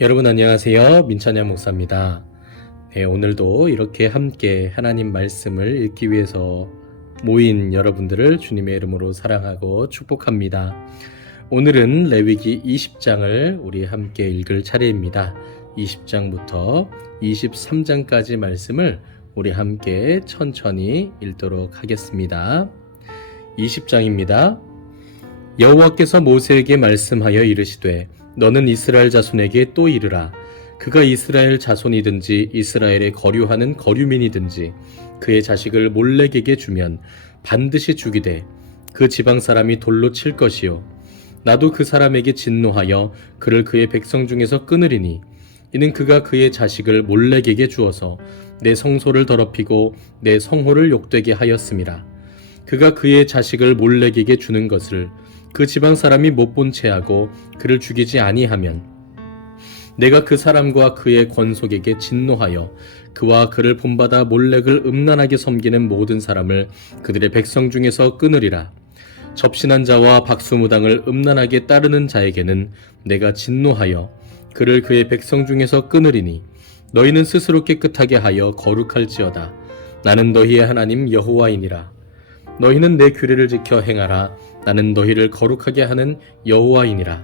여러분 안녕하세요. 민찬양 목사입니다. 네, 오늘도 이렇게 함께 하나님 말씀을 읽기 위해서 모인 여러분들을 주님의 이름으로 사랑하고 축복합니다. 오늘은 레위기 20장을 우리 함께 읽을 차례입니다. 20장부터 23장까지 말씀을 우리 함께 천천히 읽도록 하겠습니다. 20장입니다. 여호와께서 모세에게 말씀하여 이르시되 너는 이스라엘 자손에게 또 이르라. 그가 이스라엘 자손이든지 이스라엘에 거류하는 거류민이든지 그의 자식을 몰렉에게 주면 반드시 죽이되 그 지방 사람이 돌로 칠 것이요 나도 그 사람에게 진노하여 그를 그의 백성 중에서 끊으리니 이는 그가 그의 자식을 몰렉에게 주어서 내 성소를 더럽히고 내 성호를 욕되게 하였음이라. 그가 그의 자식을 몰렉에게 주는 것을 그 지방 사람이 못 본 채하고 그를 죽이지 아니하면 내가 그 사람과 그의 권속에게 진노하여 그와 그를 본받아 몰렉을 음란하게 섬기는 모든 사람을 그들의 백성 중에서 끊으리라. 접신한 자와 박수무당을 음란하게 따르는 자에게는 내가 진노하여 그를 그의 백성 중에서 끊으리니 너희는 스스로 깨끗하게 하여 거룩할지어다. 나는 너희의 하나님 여호와이니라. 너희는 내 규례를 지켜 행하라. 나는 너희를 거룩하게 하는 여호와이니라.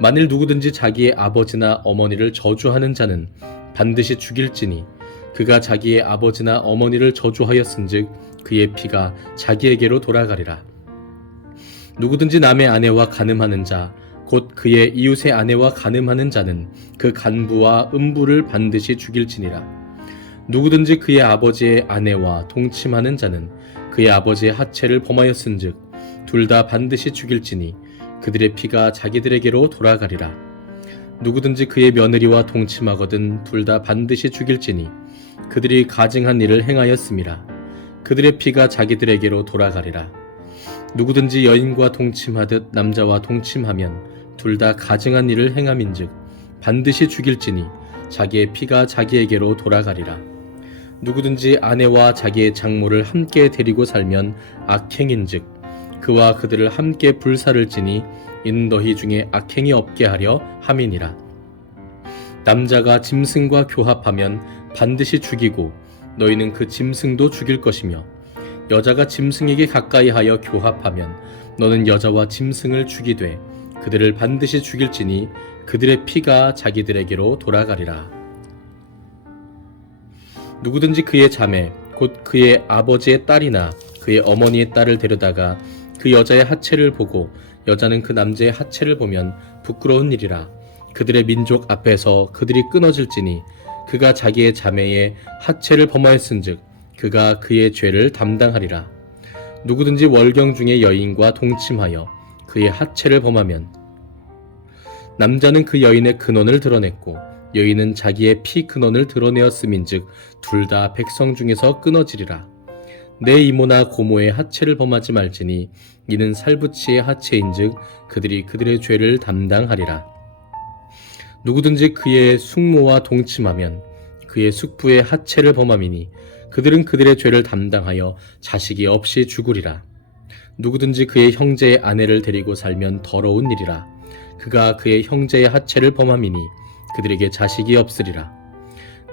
만일 누구든지 자기의 아버지나 어머니를 저주하는 자는 반드시 죽일지니 그가 자기의 아버지나 어머니를 저주하였은즉 그의 피가 자기에게로 돌아가리라. 누구든지 남의 아내와 간음하는 자 곧 그의 이웃의 아내와 간음하는 자는 그 간부와 음부를 반드시 죽일지니라. 누구든지 그의 아버지의 아내와 동침하는 자는 그의 아버지의 하체를 범하였은즉 둘 다 반드시 죽일지니 그들의 피가 자기들에게로 돌아가리라. 누구든지 그의 며느리와 동침하거든 둘 다 반드시 죽일지니 그들이 가증한 일을 행하였음이라. 그들의 피가 자기들에게로 돌아가리라. 누구든지 여인과 동침하듯 남자와 동침하면 둘 다 가증한 일을 행함인즉 반드시 죽일지니 자기의 피가 자기에게로 돌아가리라. 누구든지 아내와 자기의 장모를 함께 데리고 살면 악행인즉 그와 그들을 함께 불사를 지니 이는 너희 중에 악행이 없게 하려 함이니라. 남자가 짐승과 교합하면 반드시 죽이고 너희는 그 짐승도 죽일 것이며 여자가 짐승에게 가까이 하여 교합하면 너는 여자와 짐승을 죽이되 그들을 반드시 죽일지니 그들의 피가 자기들에게로 돌아가리라. 누구든지 그의 자매 곧 그의 아버지의 딸이나 그의 어머니의 딸을 데려다가 그 여자의 하체를 보고 여자는 그 남자의 하체를 보면 부끄러운 일이라. 그들의 민족 앞에서 그들이 끊어질지니 그가 자기의 자매의 하체를 범하였은즉 그가 그의 죄를 담당하리라. 누구든지 월경 중에 여인과 동침하여 그의 하체를 범하면 남자는 그 여인의 근원을 드러냈고 여인은 자기의 피 근원을 드러내었음인즉 둘 다 백성 중에서 끊어지리라. 내 이모나 고모의 하체를 범하지 말지니 이는 살부치의 하체인즉 그들이 그들의 죄를 담당하리라. 누구든지 그의 숙모와 동침하면 그의 숙부의 하체를 범함이니 그들은 그들의 죄를 담당하여 자식이 없이 죽으리라. 누구든지 그의 형제의 아내를 데리고 살면 더러운 일이라. 그가 그의 형제의 하체를 범함이니 그들에게 자식이 없으리라.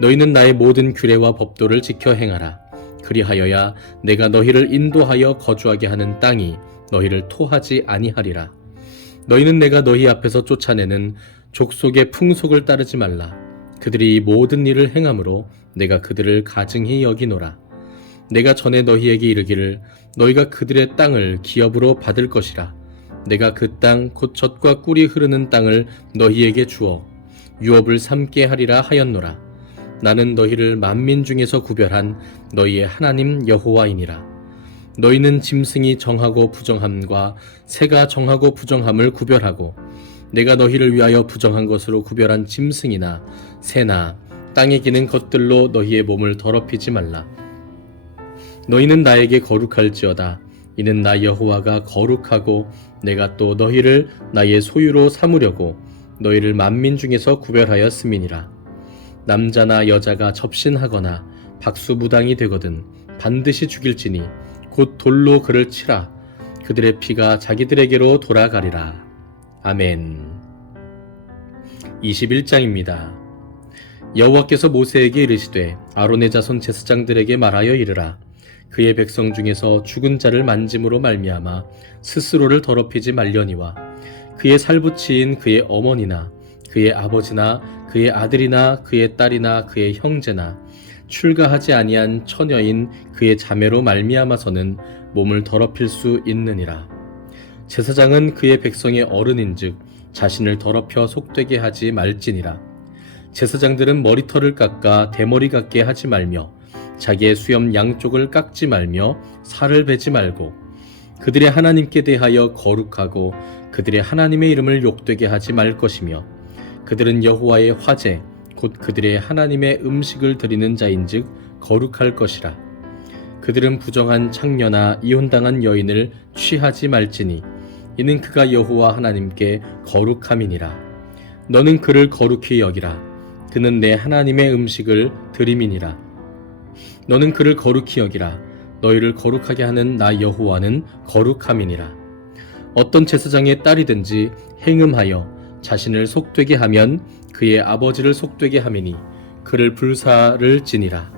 너희는 나의 모든 규례와 법도를 지켜 행하라. 그리하여야 내가 너희를 인도하여 거주하게 하는 땅이 너희를 토하지 아니하리라. 너희는 내가 너희 앞에서 쫓아내는 족속의 풍속을 따르지 말라. 그들이 이 모든 일을 행함으로 내가 그들을 가증히 여기노라. 내가 전에 너희에게 이르기를 너희가 그들의 땅을 기업으로 받을 것이라. 내가 그 땅 곧 젖과 꿀이 흐르는 땅을 너희에게 주어 유업을 삼게 하리라 하였노라. 나는 너희를 만민 중에서 구별한 너희의 하나님 여호와이니라. 너희는 짐승이 정하고 부정함과 새가 정하고 부정함을 구별하고 내가 너희를 위하여 부정한 것으로 구별한 짐승이나 새나 땅에 기는 것들로 너희의 몸을 더럽히지 말라. 너희는 나에게 거룩할지어다. 이는 나 여호와가 거룩하고 내가 또 너희를 나의 소유로 삼으려고 너희를 만민 중에서 구별하였음이니라. 남자나 여자가 접신하거나 박수무당이 되거든 반드시 죽일지니 곧 돌로 그를 치라. 그들의 피가 자기들에게로 돌아가리라. 아멘. 21장입니다. 여호와께서 모세에게 이르시되 아론의 자손 제사장들에게 말하여 이르라. 그의 백성 중에서 죽은 자를 만짐으로 말미암아 스스로를 더럽히지 말려니와 그의 살부치인 그의 어머니나 그의 아버지나 그의 아들이나 그의 딸이나 그의 형제나 출가하지 아니한 처녀인 그의 자매로 말미암아서는 몸을 더럽힐 수 있느니라. 제사장은 그의 백성의 어른인즉 자신을 더럽혀 속되게 하지 말지니라. 제사장들은 머리털을 깎아 대머리 같게 하지 말며 자기의 수염 양쪽을 깎지 말며 살을 베지 말고 그들의 하나님께 대하여 거룩하고 그들의 하나님의 이름을 욕되게 하지 말 것이며 그들은 여호와의 화제 곧 그들의 하나님의 음식을 드리는 자인즉 거룩할 것이라. 그들은 부정한 창녀나 이혼당한 여인을 취하지 말지니 이는 그가 여호와 하나님께 거룩함이니라. 너는 그를 거룩히 여기라. 그는 내 하나님의 음식을 드림이니라. 너는 그를 거룩히 여기라. 너희를 거룩하게 하는 나 여호와는 거룩함이니라. 어떤 제사장의 딸이든지 행음하여 자신을 속되게 하면 그의 아버지를 속되게 함이니 그를 불사를 지니라.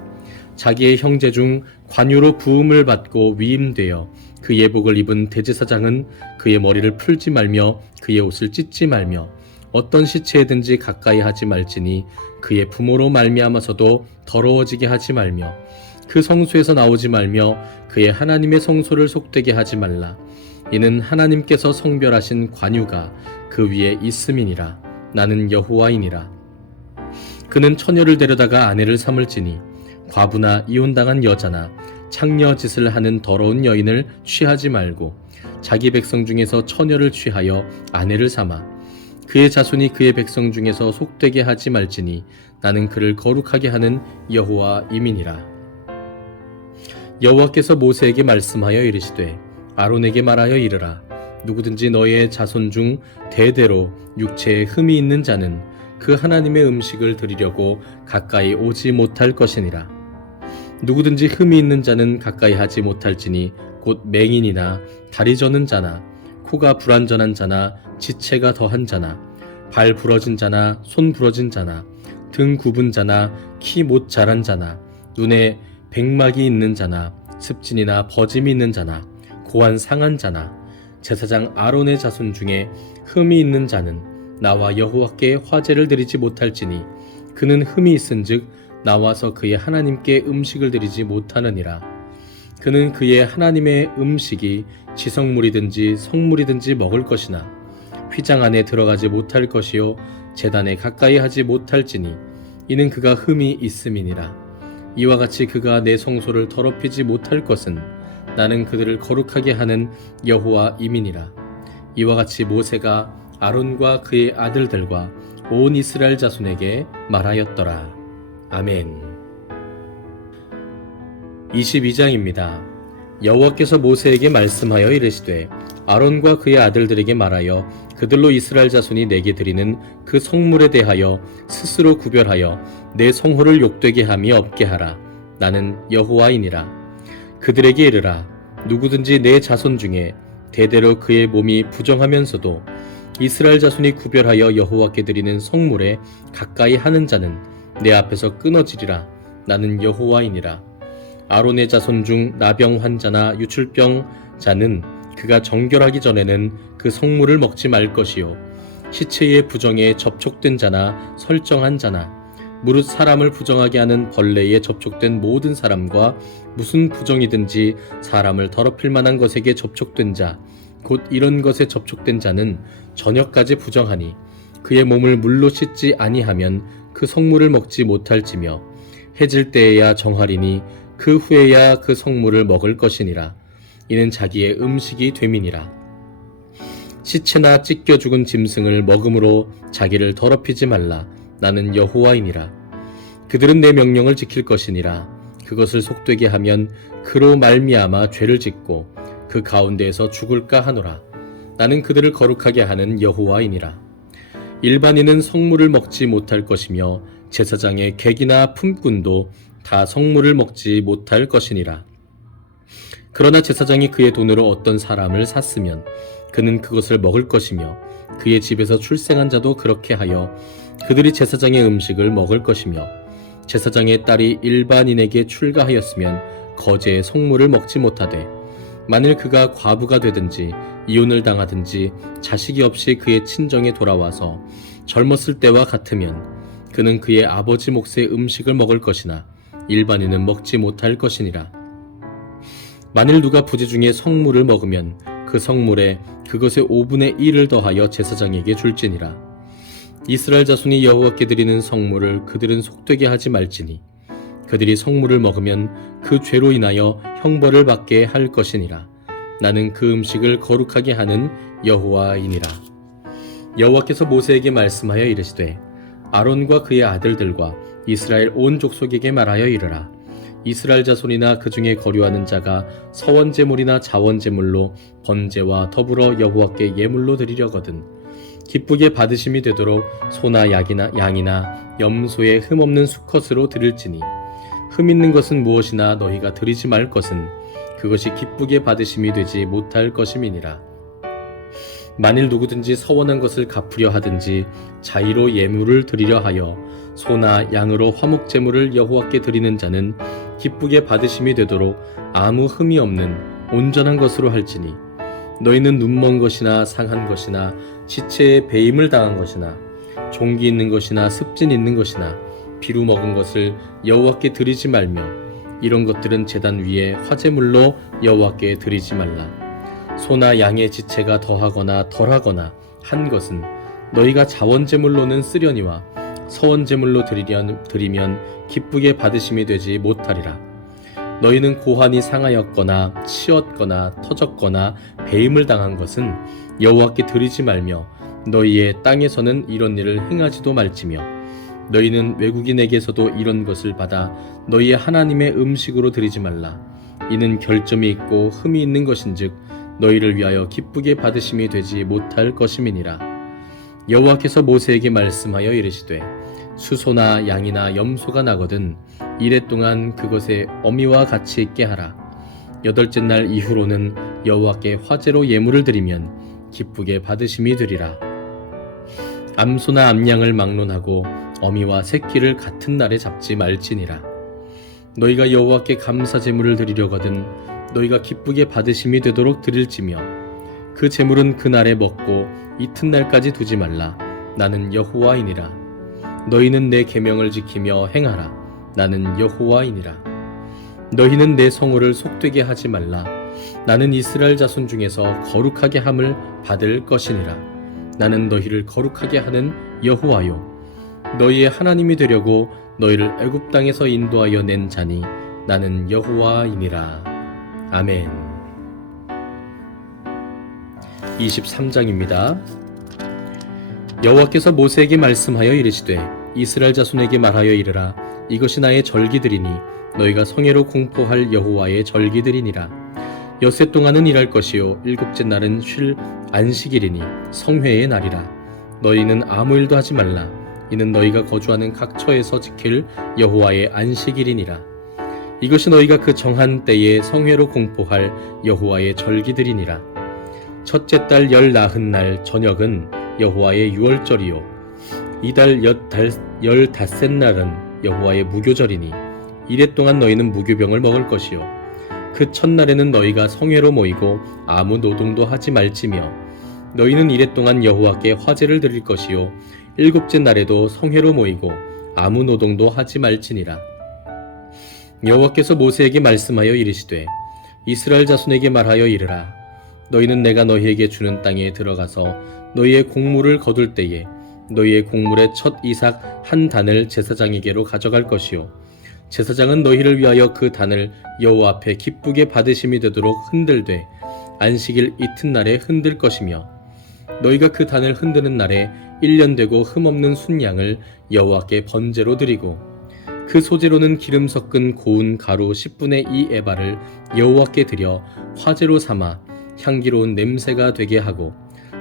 자기의 형제 중 관유로 부음을 받고 위임되어 그 예복을 입은 대제사장은 그의 머리를 풀지 말며 그의 옷을 찢지 말며 어떤 시체에든지 가까이 하지 말지니 그의 부모로 말미암아서도 더러워지게 하지 말며 그 성소에서 나오지 말며 그의 하나님의 성소를 속되게 하지 말라. 이는 하나님께서 성별하신 관유가 그 위에 있음이니라. 나는 여호와이니라. 그는 처녀를 데려다가 아내를 삼을지니 과부나 이혼당한 여자나 창녀 짓을 하는 더러운 여인을 취하지 말고 자기 백성 중에서 처녀를 취하여 아내를 삼아 그의 자손이 그의 백성 중에서 속되게 하지 말지니 나는 그를 거룩하게 하는 여호와임이니라. 여호와께서 모세에게 말씀하여 이르시되 아론에게 말하여 이르라. 누구든지 너의 자손 중 대대로 육체에 흠이 있는 자는 그 하나님의 음식을 드리려고 가까이 오지 못할 것이니라. 누구든지 흠이 있는 자는 가까이 하지 못할지니 곧 맹인이나 다리 저는 자나 코가 불완전한 자나 지체가 더한 자나 발 부러진 자나 손 부러진 자나 등 굽은 자나 키 못 자란 자나 눈에 백막이 있는 자나 습진이나 버짐이 있는 자나 고안 상한 자나 제사장 아론의 자손 중에 흠이 있는 자는 나와 여호와께 화제를 드리지 못할지니 그는 흠이 있은즉 나와서 그의 하나님께 음식을 드리지 못하느니라. 그는 그의 하나님의 음식이 지성물이든지 성물이든지 먹을 것이나 휘장 안에 들어가지 못할 것이요 제단에 가까이 하지 못할지니 이는 그가 흠이 있음이니라. 이와 같이 그가 내 성소를 더럽히지 못할 것은 나는 그들을 거룩하게 하는 여호와임이니라. 이와 같이 모세가 아론과 그의 아들들과 온 이스라엘 자손에게 말하였더라. 아멘. 22장입니다. 여호와께서 모세에게 말씀하여 이르시되 아론과 그의 아들들에게 말하여 그들로 이스라엘 자손이 내게 드리는 그 성물에 대하여 스스로 구별하여 내 성호를 욕되게 함이 없게 하라. 나는 여호와이니라. 그들에게 이르라. 누구든지 내 자손 중에 대대로 그의 몸이 부정하면서도 이스라엘 자손이 구별하여 여호와께 드리는 성물에 가까이 하는 자는 내 앞에서 끊어지리라. 나는 여호와이니라. 아론의 자손 중 나병 환자나 유출병 자는 그가 정결하기 전에는 그 성물을 먹지 말 것이요 시체의 부정에 접촉된 자나 설정한 자나 무릇 사람을 부정하게 하는 벌레에 접촉된 모든 사람과 무슨 부정이든지 사람을 더럽힐 만한 것에게 접촉된 자 곧 이런 것에 접촉된 자는 저녁까지 부정하니 그의 몸을 물로 씻지 아니하면 그 성물을 먹지 못할지며 해질 때에야 정하리니 그 후에야 그 성물을 먹을 것이니라. 이는 자기의 음식이 됨이니라. 시체나 찢겨 죽은 짐승을 먹음으로 자기를 더럽히지 말라. 나는 여호와이니라. 그들은 내 명령을 지킬 것이니라. 그것을 속되게 하면 그로 말미암아 죄를 짓고 그 가운데에서 죽을까 하노라. 나는 그들을 거룩하게 하는 여호와이니라. 일반인은 성물을 먹지 못할 것이며 제사장의 객이나 품꾼도 다 성물을 먹지 못할 것이니라. 그러나 제사장이 그의 돈으로 어떤 사람을 샀으면 그는 그것을 먹을 것이며 그의 집에서 출생한 자도 그렇게 하여 그들이 제사장의 음식을 먹을 것이며 제사장의 딸이 일반인에게 출가하였으면 거제의 성물을 먹지 못하되 만일 그가 과부가 되든지 이혼을 당하든지 자식이 없이 그의 친정에 돌아와서 젊었을 때와 같으면 그는 그의 아버지 몫의 음식을 먹을 것이나 일반인은 먹지 못할 것이니라. 만일 누가 부지 중에 성물을 먹으면 그 성물에 그것의 5분의 1을 더하여 제사장에게 줄지니라. 이스라엘 자손이 여호와께 드리는 성물을 그들은 속되게 하지 말지니 그들이 성물을 먹으면 그 죄로 인하여 형벌을 받게 할 것이니라. 나는 그 음식을 거룩하게 하는 여호와이니라. 여호와께서 모세에게 말씀하여 이르시되 아론과 그의 아들들과 이스라엘 온 족속에게 말하여 이르라. 이스라엘 자손이나 그 중에 거류하는 자가 서원제물이나 자원제물로 번제와 더불어 여호와께 예물로 드리려거든 기쁘게 받으심이 되도록 소나 양이나 염소의 흠없는 수컷으로 드릴지니 흠 있는 것은 무엇이나 너희가 드리지 말 것은 그것이 기쁘게 받으심이 되지 못할 것임이니라. 만일 누구든지 서원한 것을 갚으려 하든지 자의로 예물을 드리려 하여 소나 양으로 화목제물을 여호와께 드리는 자는 기쁘게 받으심이 되도록 아무 흠이 없는 온전한 것으로 할지니 너희는 눈먼 것이나 상한 것이나 지체에 배임을 당한 것이나 종기 있는 것이나 습진 있는 것이나 비루 먹은 것을 여호와께 드리지 말며 이런 것들은 제단 위에 화제물로 여호와께 드리지 말라. 소나 양의 지체가 더하거나 덜하거나 한 것은 너희가 자원제물로는 쓰려니와 서원제물로 드리면 기쁘게 받으심이 되지 못하리라. 너희는 고환이 상하였거나 치었거나 터졌거나 배임을 당한 것은 여호와께 드리지 말며 너희의 땅에서는 이런 일을 행하지도 말지며 너희는 외국인에게서도 이런 것을 받아 너희의 하나님의 음식으로 드리지 말라. 이는 결점이 있고 흠이 있는 것인즉 너희를 위하여 기쁘게 받으심이 되지 못할 것임이니라. 여호와께서 모세에게 말씀하여 이르시되 수소나 양이나 염소가 나거든 이레 동안 그것에 어미와 같이 있게 하라. 8째 날 이후로는 여호와께 화제로 예물을 드리면 기쁘게 받으심이 되리라. 암소나 암양을 막론하고 어미와 새끼를 같은 날에 잡지 말지니라. 너희가 여호와께 감사 제물을 드리려거든 너희가 기쁘게 받으심이 되도록 드릴지며 그 제물은 그날에 먹고 이튿날까지 두지 말라. 나는 여호와이니라. 너희는 내 계명을 지키며 행하라. 나는 여호와이니라. 너희는 내 성호를 속되게 하지 말라. 나는 이스라엘 자손 중에서 거룩하게 함을 받을 것이니라. 나는 너희를 거룩하게 하는 여호와요 너희의 하나님이 되려고 너희를 애굽 땅에서 인도하여 낸 자니 나는 여호와이니라. 아멘. 23장입니다. 여호와께서 모세에게 말씀하여 이르시되 이스라엘 자손에게 말하여 이르라. 이것이 나의 절기들이니 너희가 성회로 공포할 여호와의 절기들이니라. 엿새 동안은 일할 것이요 7째 날은 쉴 안식일이니 성회의 날이라. 너희는 아무 일도 하지 말라. 이는 너희가 거주하는 각 처에서 지킬 여호와의 안식일이니라. 이것이 너희가 그 정한 때에 성회로 공포할 여호와의 절기들이니라. 첫째 달 19날 저녁은 여호와의 유월절이요 이달 15날은 여호와의 무교절이니 이레 동안 너희는 무교병을 먹을 것이요 그 첫날에는 너희가 성회로 모이고 아무 노동도 하지 말지며 너희는 이레 동안 여호와께 화제를 드릴 것이요 7째 날에도 성회로 모이고 아무 노동도 하지 말지니라. 여호와께서 모세에게 말씀하여 이르시되 이스라엘 자손에게 말하여 이르라. 너희는 내가 너희에게 주는 땅에 들어가서 너희의 곡물을 거둘 때에 너희의 곡물의 첫 이삭 한 단을 제사장에게로 가져갈 것이요 제사장은 너희를 위하여 그 단을 여호와 앞에 기쁘게 받으심이 되도록 흔들되 안식일 이튿날에 흔들 것이며 너희가 그 단을 흔드는 날에 1년 되고 흠없는 순양을 여호와께 번제로 드리고 그 소재로는 기름 섞은 고운 가루 10분의 2 에바를 여호와께 드려 화제로 삼아 향기로운 냄새가 되게 하고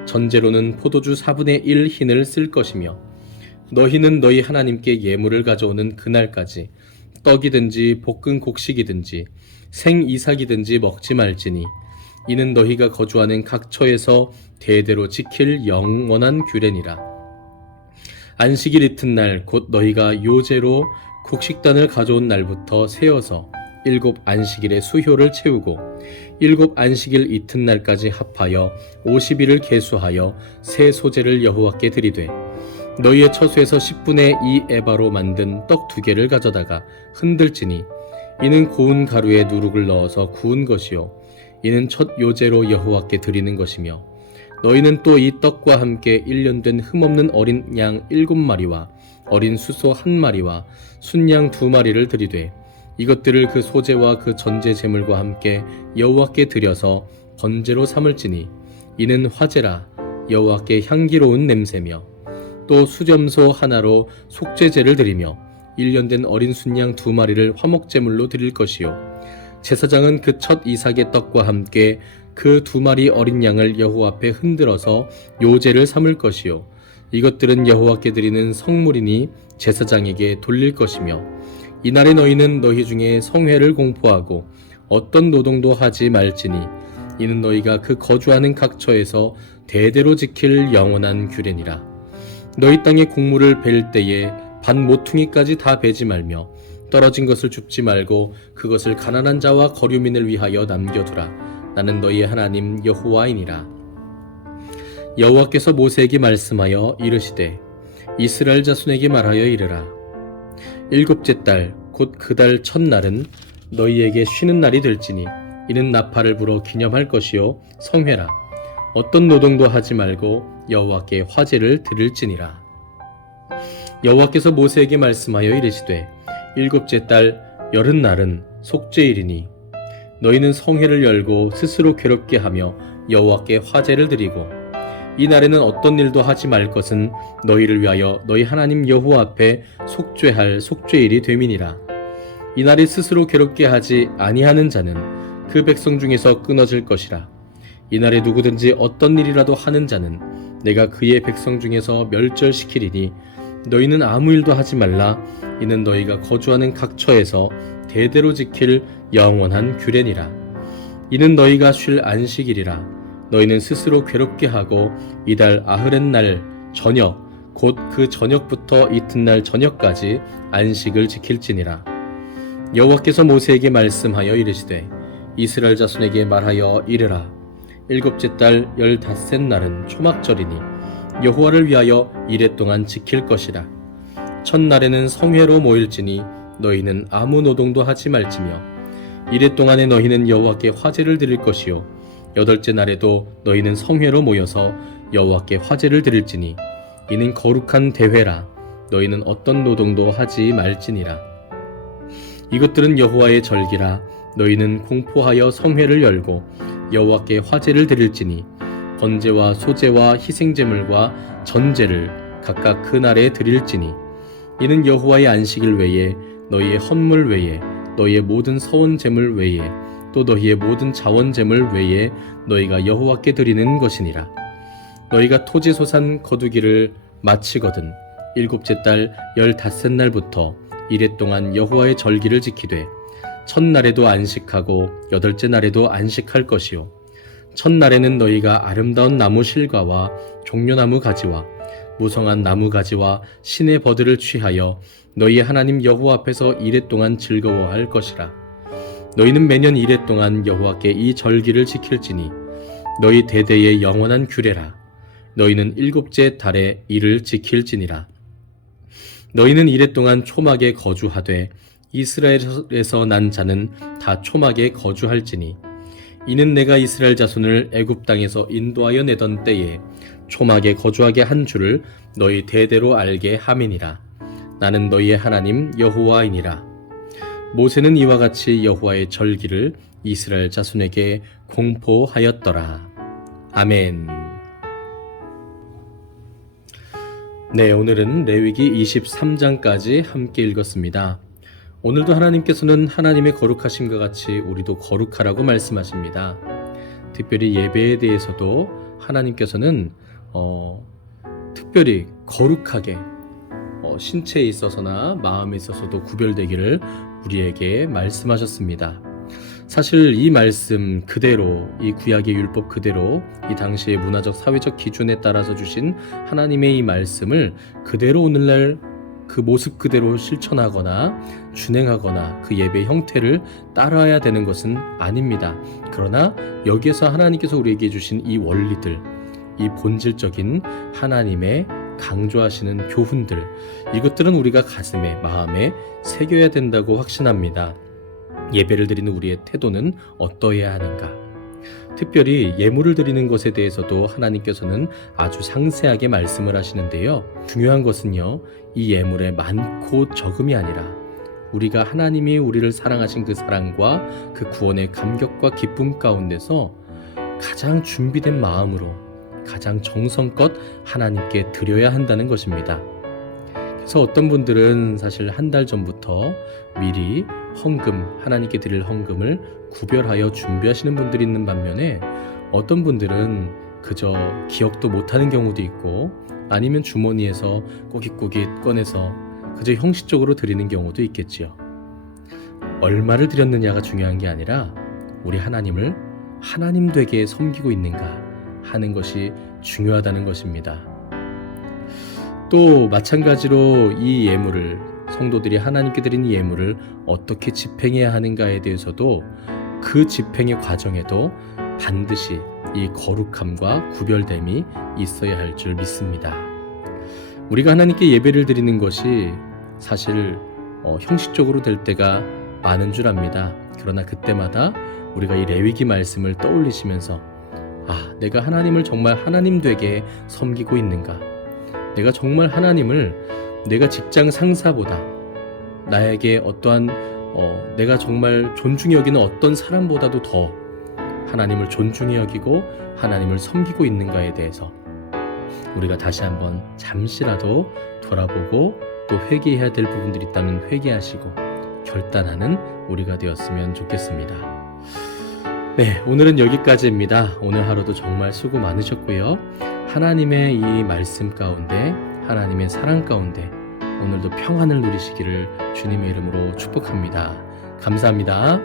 전제로는 포도주 4분의 1 흰을 쓸 것이며 너희는 너희 하나님께 예물을 가져오는 그날까지 떡이든지 볶은 곡식이든지 생 이삭이든지 먹지 말지니 이는 너희가 거주하는 각 처에서 대대로 지킬 영원한 규례니라. 안식일 이튿날 곧 너희가 요제로 곡식단을 가져온 날부터 세어서 7 안식일의 수효를 채우고 7 안식일 이튿날까지 합하여 50일을 계수하여 새 소제를 여호와께 드리되 너희의 처소에서 10분의 2 에바로 만든 떡 2개를 가져다가 흔들지니 이는 고운 가루에 누룩을 넣어서 구운 것이요 이는 첫 요제로 여호와께 드리는 것이며 너희는 또 이 떡과 함께 1년 된 흠없는 어린 양 7마리와 어린 수소 1마리와 순양 2마리를 드리되 이것들을 그 소제와 그 전제 제물과 함께 여호와께 드려서 번제로 삼을지니 이는 화제라 여호와께 향기로운 냄새며 또 수점소 하나로 속죄제를 드리며 1년 된 어린 순양 2마리를 화목제물로 드릴 것이요 제사장은 그 첫 이삭의 떡과 함께 그 2마리 어린 양을 여호와 앞에 흔들어서 요제를 삼을 것이요 이것들은 여호와께 드리는 성물이니 제사장에게 돌릴 것이며 이날에 너희는 너희 중에 성회를 공포하고 어떤 노동도 하지 말지니 이는 너희가 그 거주하는 각처에서 대대로 지킬 영원한 규례니라. 너희 땅의 곡물을 벨 때에 반 모퉁이까지 다 베지 말며 떨어진 것을 줍지 말고 그것을 가난한 자와 거류민을 위하여 남겨두라. 나는 너희의 하나님 여호와이니라. 여호와께서 모세에게 말씀하여 이르시되 이스라엘 자손에게 말하여 이르라. 7째 달 곧 그 달 첫날은 너희에게 쉬는 날이 될지니 이는 나팔을 불어 기념할 것이요 성회라. 어떤 노동도 하지 말고 여호와께 화제를 드릴지니라. 여호와께서 모세에게 말씀하여 이르시되 7째 달 여름날은 속죄일이니 너희는 성회를 열고 스스로 괴롭게 하며 여호와께 화제를 드리고 이 날에는 어떤 일도 하지 말 것은 너희를 위하여 너희 하나님 여호와 앞에 속죄할 속죄일이 됨이니라. 이 날이 스스로 괴롭게 하지 아니하는 자는 그 백성 중에서 끊어질 것이라. 이 날에 누구든지 어떤 일이라도 하는 자는 내가 그의 백성 중에서 멸절시키리니 너희는 아무 일도 하지 말라. 이는 너희가 거주하는 각처에서 대대로 지킬 영원한 규례니라. 이는 너희가 쉴 안식일이라. 너희는 스스로 괴롭게 하고 이달 아흐렛날 저녁 곧 그 저녁부터 이튿날 저녁까지 안식을 지킬지니라. 여호와께서 모세에게 말씀하여 이르시되 이스라엘 자손에게 말하여 이르라. 7째 달 15셋날은 초막절이니 여호와를 위하여 이레 동안 지킬 것이라. 첫날에는 성회로 모일지니 너희는 아무 노동도 하지 말지며 이레 동안에 너희는 여호와께 화제를 드릴 것이요 8째 날에도 너희는 성회로 모여서 여호와께 화제를 드릴지니 이는 거룩한 대회라. 너희는 어떤 노동도 하지 말지니라. 이것들은 여호와의 절기라. 너희는 공포하여 성회를 열고 여호와께 화제를 드릴지니 번제와 소제와 희생제물과 전제를 각각 그 날에 드릴지니 이는 여호와의 안식일 외에 너희의 헌물 외에 너희의 모든 서원 제물 외에 또 너희의 모든 자원 제물 외에 너희가 여호와께 드리는 것이니라. 너희가 토지 소산 거두기를 마치거든 7째 달 15날부터 이레 동안 여호와의 절기를 지키되 첫날에도 안식하고 8째 날에도 안식할 것이요 첫날에는 너희가 아름다운 나무 실과와 종려나무 가지와 무성한 나무 가지와 신의 버들을 취하여 너희 하나님 여호와 앞에서 이레 동안 즐거워할 것이라. 너희는 매년 이레 동안 여호와께 이 절기를 지킬지니 너희 대대의 영원한 규례라. 너희는 7째 달에 이를 지킬지니라. 너희는 이레 동안 초막에 거주하되 이스라엘에서 난 자는 다 초막에 거주할지니 이는 내가 이스라엘 자손을 애굽 땅에서 인도하여 내던 때에 초막에 거주하게 한 줄을 너희 대대로 알게 함이니라. 나는 너희의 하나님 여호와이니라. 모세는 이와 같이 여호와의 절기를 이스라엘 자손에게 공포하였더라. 아멘. 네, 오늘은 레위기 23장까지 함께 읽었습니다. 오늘도 하나님께서는 하나님의 거룩하심과 같이 우리도 거룩하라고 말씀하십니다. 특별히 예배에 대해서도 하나님께서는 특별히 거룩하게 신체에 있어서나 마음에 있어서도 구별되기를 우리에게 말씀하셨습니다. 사실 이 말씀 그대로, 이 구약의 율법 그대로, 이 당시의 문화적 사회적 기준에 따라서 주신 하나님의 이 말씀을 그대로 오늘날 그 모습 그대로 실천하거나 준행하거나 그 예배 형태를 따라야 되는 것은 아닙니다. 그러나 여기에서 하나님께서 우리에게 주신 이 원리들, 이 본질적인 하나님의 강조하시는 교훈들, 이것들은 우리가 가슴에, 마음에 새겨야 된다고 확신합니다. 예배를 드리는 우리의 태도는 어떠해야 하는가? 특별히 예물을 드리는 것에 대해서도 하나님께서는 아주 상세하게 말씀을 하시는데요. 중요한 것은요, 이 예물의 많고 적음이 아니라 우리가 하나님이 우리를 사랑하신 그 사랑과 그 구원의 감격과 기쁨 가운데서 가장 준비된 마음으로 가장 정성껏 하나님께 드려야 한다는 것입니다. 그래서 어떤 분들은 사실 한 달 전부터 미리 헌금, 하나님께 드릴 헌금을 구별하여 준비하시는 분들이 있는 반면에 어떤 분들은 그저 기억도 못하는 경우도 있고 아니면 주머니에서 꼬깃꼬깃 꺼내서 그저 형식적으로 드리는 경우도 있겠지요. 얼마를 드렸느냐가 중요한 게 아니라 우리 하나님을 하나님 되게 섬기고 있는가 하는 것이 중요하다는 것입니다. 또 마찬가지로 이 예물을, 성도들이 하나님께 드린 예물을 어떻게 집행해야 하는가에 대해서도 그 집행의 과정에도 반드시 이 거룩함과 구별됨이 있어야 할 줄 믿습니다. 우리가 하나님께 예배를 드리는 것이 사실 형식적으로 될 때가 많은 줄 압니다. 그러나 그때마다 우리가 이 레위기 말씀을 떠올리시면서 내가 하나님을 정말 하나님 되게 섬기고 있는가? 내가 정말 하나님을 내가 직장 상사보다 나에게 어떠한 내가 정말 존중히 여기는 어떤 사람보다도 더 하나님을 존중히 여기고 하나님을 섬기고 있는가에 대해서 우리가 다시 한번 잠시라도 돌아보고 또 회개해야 될 부분들이 있다면 회개하시고 결단하는 우리가 되었으면 좋겠습니다. 네, 오늘은 여기까지입니다. 오늘 하루도 정말 수고 많으셨고요. 하나님의 이 말씀 가운데, 하나님의 사랑 가운데 오늘도 평안을 누리시기를 주님의 이름으로 축복합니다. 감사합니다.